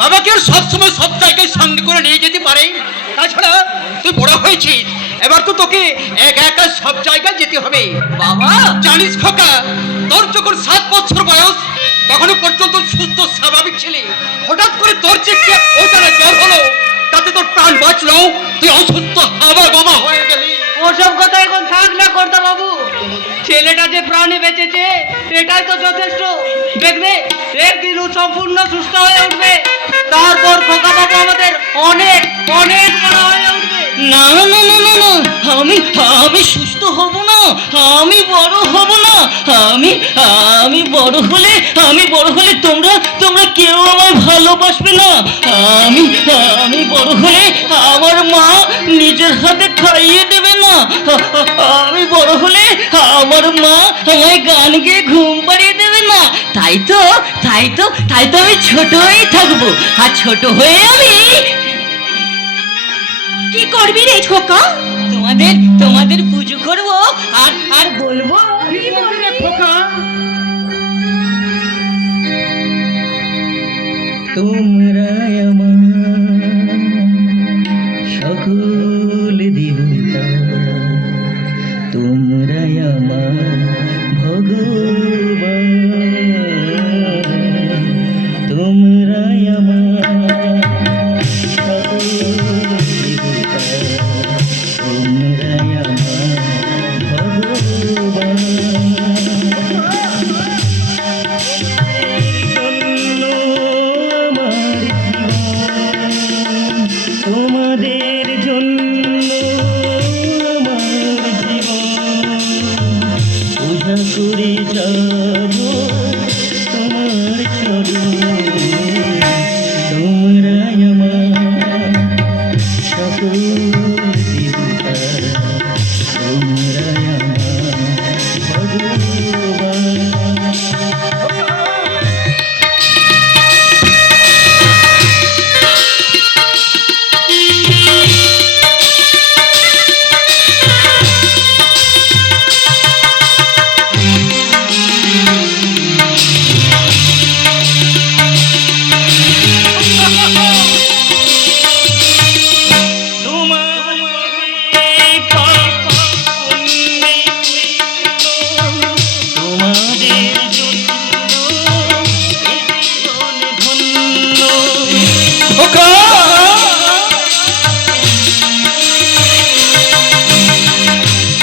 বাবাকে সবসময় সব জায়গায় সঙ্গে করে নিয়ে যেতে পারে। তাছাড়া তুই বড় হয়েছিস, এবার তো তোকে একা একা সব জায়গায় যেতে হবে। বাবা জানিস খোকা, তোর যখন 7 বছর বয়স তখনও পর্যন্ত সুস্থ স্বাভাবিক ছিলি, হঠাৎ করে তোর যে ওটারে জ্বর হলো, তাতে তোর প্রাণ বাঁচলো, তুই অসুস্থ হাওয়া বাবা হয়ে গেলি। ওসব কথা এখন থাক না কর্তা বাবু, ছেলেটা যে প্রাণে বেঁচেছে এটাই তো যথেষ্ট। দেখবে একদিন ও সম্পূর্ণ সুস্থ হয়ে উঠবে, তারপর খোকা বাবু আমাদের অনেক অনেক বড় হয়ে উঠবে। না না না না না, আমি আমি সুস্থ হব না, আমি বড় হব না। আমি বড় হলে তোমরা তোমরা কেউ আমায় ভালোবাসবে না। আমি বড় হলে আমার মা নিজের হাতে খাইয়ে দেবে না। আমি বড় হলে আমার মা আমায় গান গেয়ে ঘুম পাড়িয়ে দেবে না। তাই তো আমি ছোটই থাকবো, আর ছোট হয়ে আমি কি করবি রে খোকা? তোমাদের পুজো করবো আর বলবো কি বলবি রে খোকা? তোমরা আমার সকল দেবতা, তোমরা আমার ভগবান, তোমরা আমার সকল দেবতা, তোমরা আমার ভগবান। তোমাদের জন্য আমার জীবন, পূজা করে যাব তোমার চরণ, তোমরা আমার সকল দেবতা, তোমরা আমার ভগবান।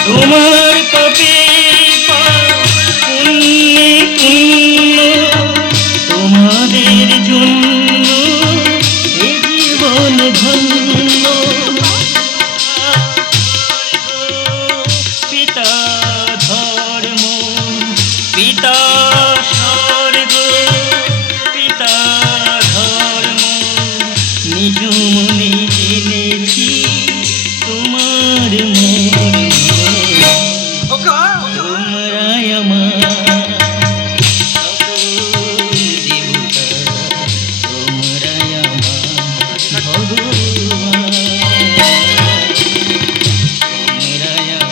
তোমার পাপে পুণ্যে পুণ্য, তোমাদের জন্য এ জীবন ধন্য। পিতা ধর্ম, পিতা স্বর্গ, পিতা ধর্ম, নিজ মনে জেনেছি তোমার মন। তোমরা আমার সকল দেবতা, তোমরা আমার ভগবান, তোমরা আমার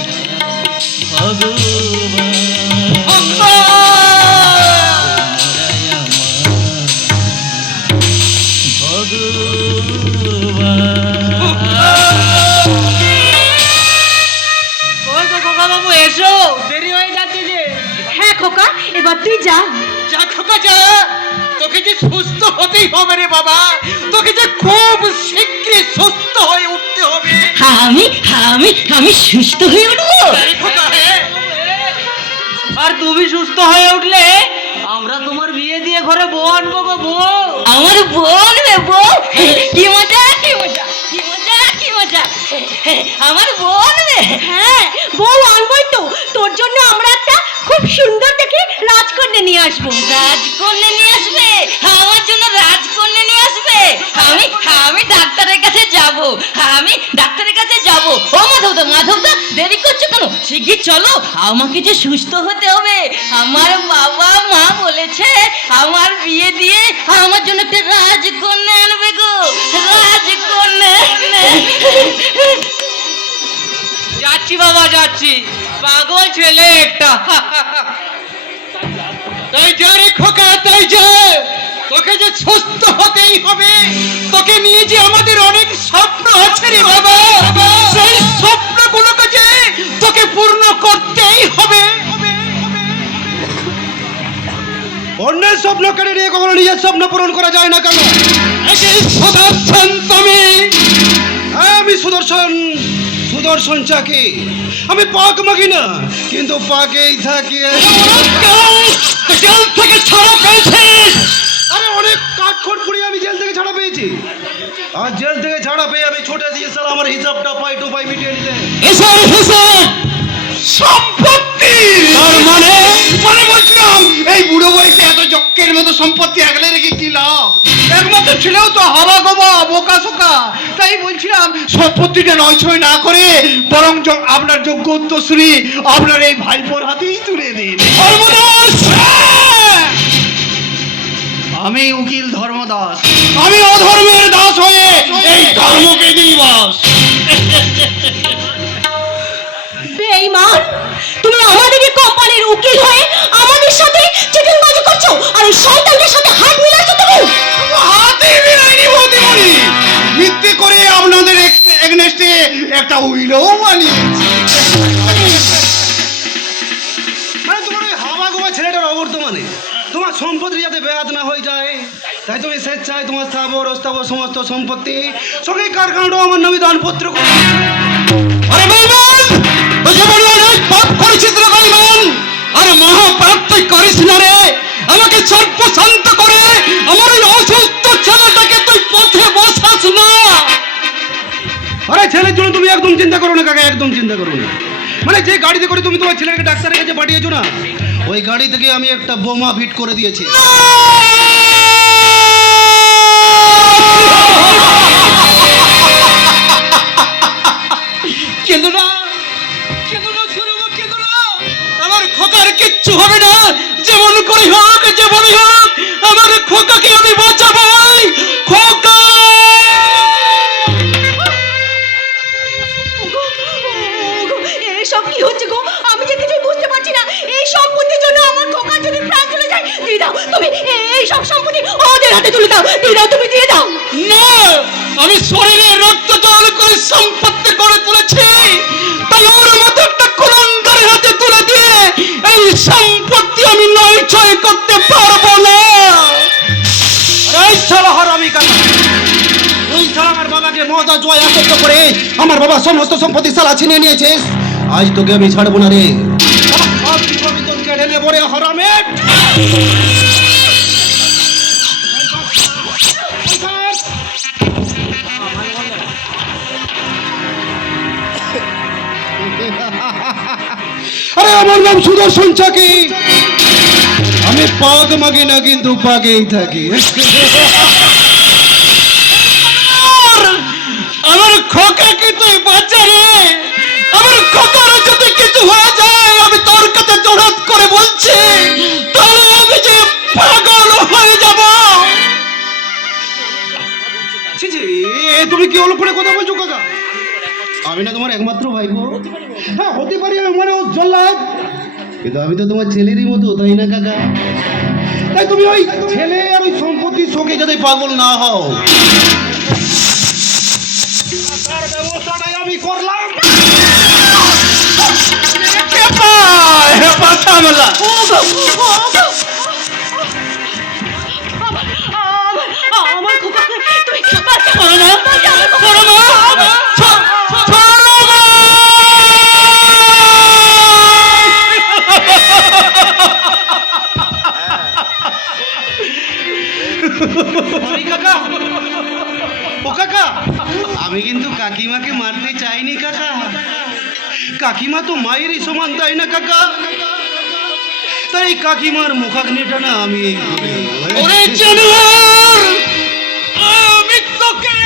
ভগবান, তোমরা আমার ভগবান। ওই তো খোকা বাবু এসো, দেরি হয়ে যাচ্ছে যে। হ্যাঁ খোকা, এবার তুই যা। যা খোকা যা, তোকে যে সুস্থ হতেই হবে রে বাবা, তোকে যে খুব শীঘ্রই সুস্থ হয়ে উঠতে হবে। আমি সুস্থ হয়ে উঠবো। আরে খোকা, হ্যাঁ। আর তুমি সুস্থ হয়ে উঠলে আমরা তোমার বিয়ে দিয়ে ঘরে বউ আনবো গো বউ। আমার বোন রে বউ, কি মজা কি মজা কি মজা কি মজা, আমার বোন রে। হ্যাঁ বউ আনবই তো, তোর জন্য আমরা একটা খুব সুন্দর দেখে রাজকন্যা নিয়ে আসবো। রাজকন্যা নিয়ে আসবে? আমার জন্য রাজকন্যা নিয়ে আসবে? আমি ডাক্তারের কাছে যাব, আমি ডাক্তারের কাছে যাব। ও মাধবদা দেরি করছো কেন? শিগগির চলো, আমাকে যে সুস্থ হতে হবে। আমার বাবা মা বলেছে আমার বিয়ে দিয়ে আমার জন্য একটা রাজকন্যা আনবে গো, রাজকন্যা। যাচ্ছি বাবা যাচ্ছি, পাগল ছেলে একটা। তাই যা রে খোকা, তাই যা, তোকে যে সুস্থ হতেই হবে। তোকে নিয়ে যে আমাদের অনেক স্বপ্ন আছে রে বাবা, সেই স্বপ্নগুলোকে যে তোকে পূর্ণ করতেই হবে। অন্যের স্বপ্ন কেড়ে নিয়ে কখনো নিজের স্বপ্ন পূরণ করা যায় না কেন? সুদর্শন তুমি, আমি সুদর্শন, সুদর্শন চাকি, আমি পাক মাগি না কিন্তু পাকেই থাকি। জেল থেকে ছাড়া পেয়েছিস? আরে অনেক কাঠখড় পুড়িয়ে আমি জেল থেকে ছাড়া পেয়েছি, আর জেল থেকে ছাড়া পেয়ে আমি ছুটে দিয়েছিলাম আমার হিসাবটা পাই টু পাই মিটিয়ে নিতে। এসব হিসাব সম্পত্তি, তার মানে বলছিলাম এই বুড়ো বয়সে এত যজ্ঞের মতো সম্পত্তি আগলে রেখে কি লাভ? একমাত্র ছেলেও তো হাওয়া গোবা বোকা শোকা, তাই বলছিলাম সম্পত্তিটা নয় ছয় না করে বরং আপনার যোগ্য উত্তরসূরি আপনার এই ভাইপোর হাতেই তুলে দিন। আমি উকিল ধর্মদাস, আমি অধর্মের দাস হয়ে এই ধর্মকে দিই বাস। বেঈমান, তুমি আমাদের এই কোম্পানির উকিল হয়ে আমাদের সাথে চিটিংবাজি করছো আর এই শয়তানদের সাথে হাত মিলাচ্ছো তুমি। হাতে মিলাইনি বৌদিমণি, মিথ্যে করে আপনাদের এগনেস্টে একটা উইলও বানিয়েছি। মানে তোমার ওই হাওয়া গোবা ছেলেটার অবর্তমানে তোমার সম্পত্তি যাতে বেয়াদ না হয়ে যায়, তাই তুমি স্বেচ্ছায় তোমার স্থাবর অস্থাবর সমস্ত সম্পত্তি সঙ্গে কারখানাটাও আমার নামে দানপত্র করে। আরে বেঈমান, তোকে বলি অনেক পাপ করেছিস রে বেঈমান, আর মহাপাপ তুই করিস না রে। আমাকে সর্বশান্ত করে আমার এই অসুস্থ ছেলেটাকে তুই পথে বসাস না। আরে ছেলের জন্য তুমি একদম চিন্তা করো না কাকা, একদম চিন্তা করো না। মানে যে গাড়িতে করে তুমি তোমার ছেলেকে ডাক্তারের কাছে পাঠিয়েছো না, ওই গাড়ি থেকে আমি একটা বোমা ফিট করে দিয়েছি। কেঁদো না, কেঁদো না সুরমা, কেঁদো না। আমার খোকার কিচ্ছু হবে না, যেমন করে হোক যেমনই হোক আমার খোকাকে আমি বাঁচাবই। খোকা এসব কি হচ্ছে গো? আমি যে কিছুই বুঝতে পারছি না। এই সম্পত্তির জন্য আমার খোকার যদি প্রাণ চলে যায়, দিয়ে দাও তুমি এই সব সম্পত্তি ওদের হাতে তুলে দাও, দিয়ে দাও, তুমি দিয়ে দাও। না, আমি শরীরে রক্ত জল করে সম্পত্তি করে তুলেছি, তাই ওর মতো একটা কুলাঙ্গারের হাতে তুলে দিয়ে এই সম্পত্তি আমি নয় ছয় করতে পারবো না। এই শালা হারামি কাকা, ওই শালা আমার বাবাকে মদ আর জুয়া একত্র করে আমার বাবা সমস্ত সম্পত্তি শালা ছিনিয়ে নিয়েছিস। আজ তোকে আমি ছাড়বো না রে, আমার সব কিছু আমি তোর কেড়ে নেবো রে হারামে। আরে আমার নাম সুদর্শন চাকি, আমি পাগ মাগি না কিন্তু পাগেই থাকি। আমার খোকাকে তুই বাঁচা রে, আমার খোকার যদি কিছু হয়ে যায় আমি তোর কাছে জড়াত করে বলছি, তাহলে আমি যে পাগল হয়ে যাব। ছি ছি, এ তুমি কি হলো করে কথা বলছো কাকা? আমি না তোমার একমাত্র ভাইপো? হ্যাঁ হতে পারি, আমি মনে জল্লাদ, কিন্তু আমি তো তোমার ছেলেরই মতো, তাই না কাকা? তাই তুমি ওই ছেলে আর ওই সম্পত্তির শোকে যাতে পাগল না হও, তার ব্যবস্থাটাই আমি করলাম। আমার খোকা তুমি বাঁচাও, বাঁচাও আমার খোকা। কাকা, ও কাকা, আমি কিন্তু কাকিমাকে মারতে চাইনি কাকা, কাকিমা তো মায়েরই সমান, তাই না কাকা? তাই কাকিমার মুখাগ্নিটা না আমি ওরে জানোয়ার, আমি তোকে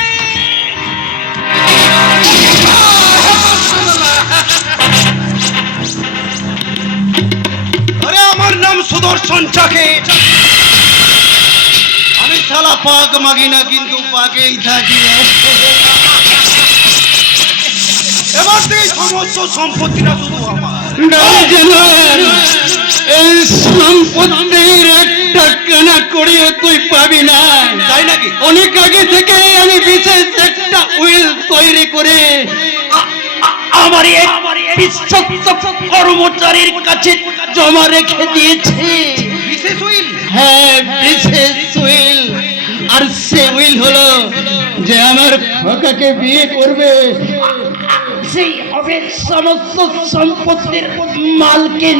আরে আমার নাম সুদর্শন চাকে, আমি শালা পাক মাগি না কিন্তু পাকেই থাকি। এবার থেকে সমস্ত সম্পত্তিটা শুধু আমার। না জানোয়ার, এই সম্পত্তির একটা কানা করিয়ে তুই পাবি না, তাই নাকি? অনেক আগে থেকে আমি তৈরি করে আমার এক বিশ্বস্ত কর্মচারীর কাছে জমা রেখে দিয়েছে। বিশেষ উইল? হ্যাঁ, বিশেষ উইল। আর সে উইল হলো যে আমার খোকাকে বিয়ে করবে, সেই হবে সমস্ত সম্পত্তির মালকিন,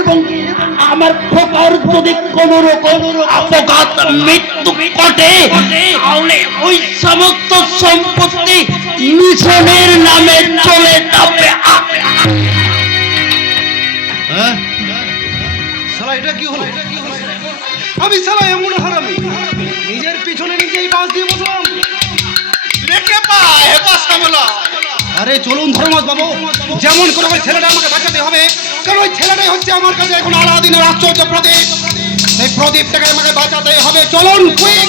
এবং আমার খোকার যদি কোনো রকম অপঘাত মৃত্যু ঘটে তাহলে ওই সমস্ত সম্পত্তি মিশনের নামে চলে যাবে। শালা এটা কি হলো? আমি শালা এমন হারামি, নিজের পিছনে নিজেই বাস দিয়ে বসলাম। রেখে পা হেপা সামলা। আরে চলুন ধর্মজ বাবু, যেমন করে ওই ছেলেটা আমাকে বাঁচাতে হবে, কারণ ওই ছেলেটাই হচ্ছে আমার কাছে এখন আলাদিনের আশ্চর্য প্রদীপ। সেই প্রদীপটাকে আমাকে বাঁচাতে হবে। চলুন কুইক।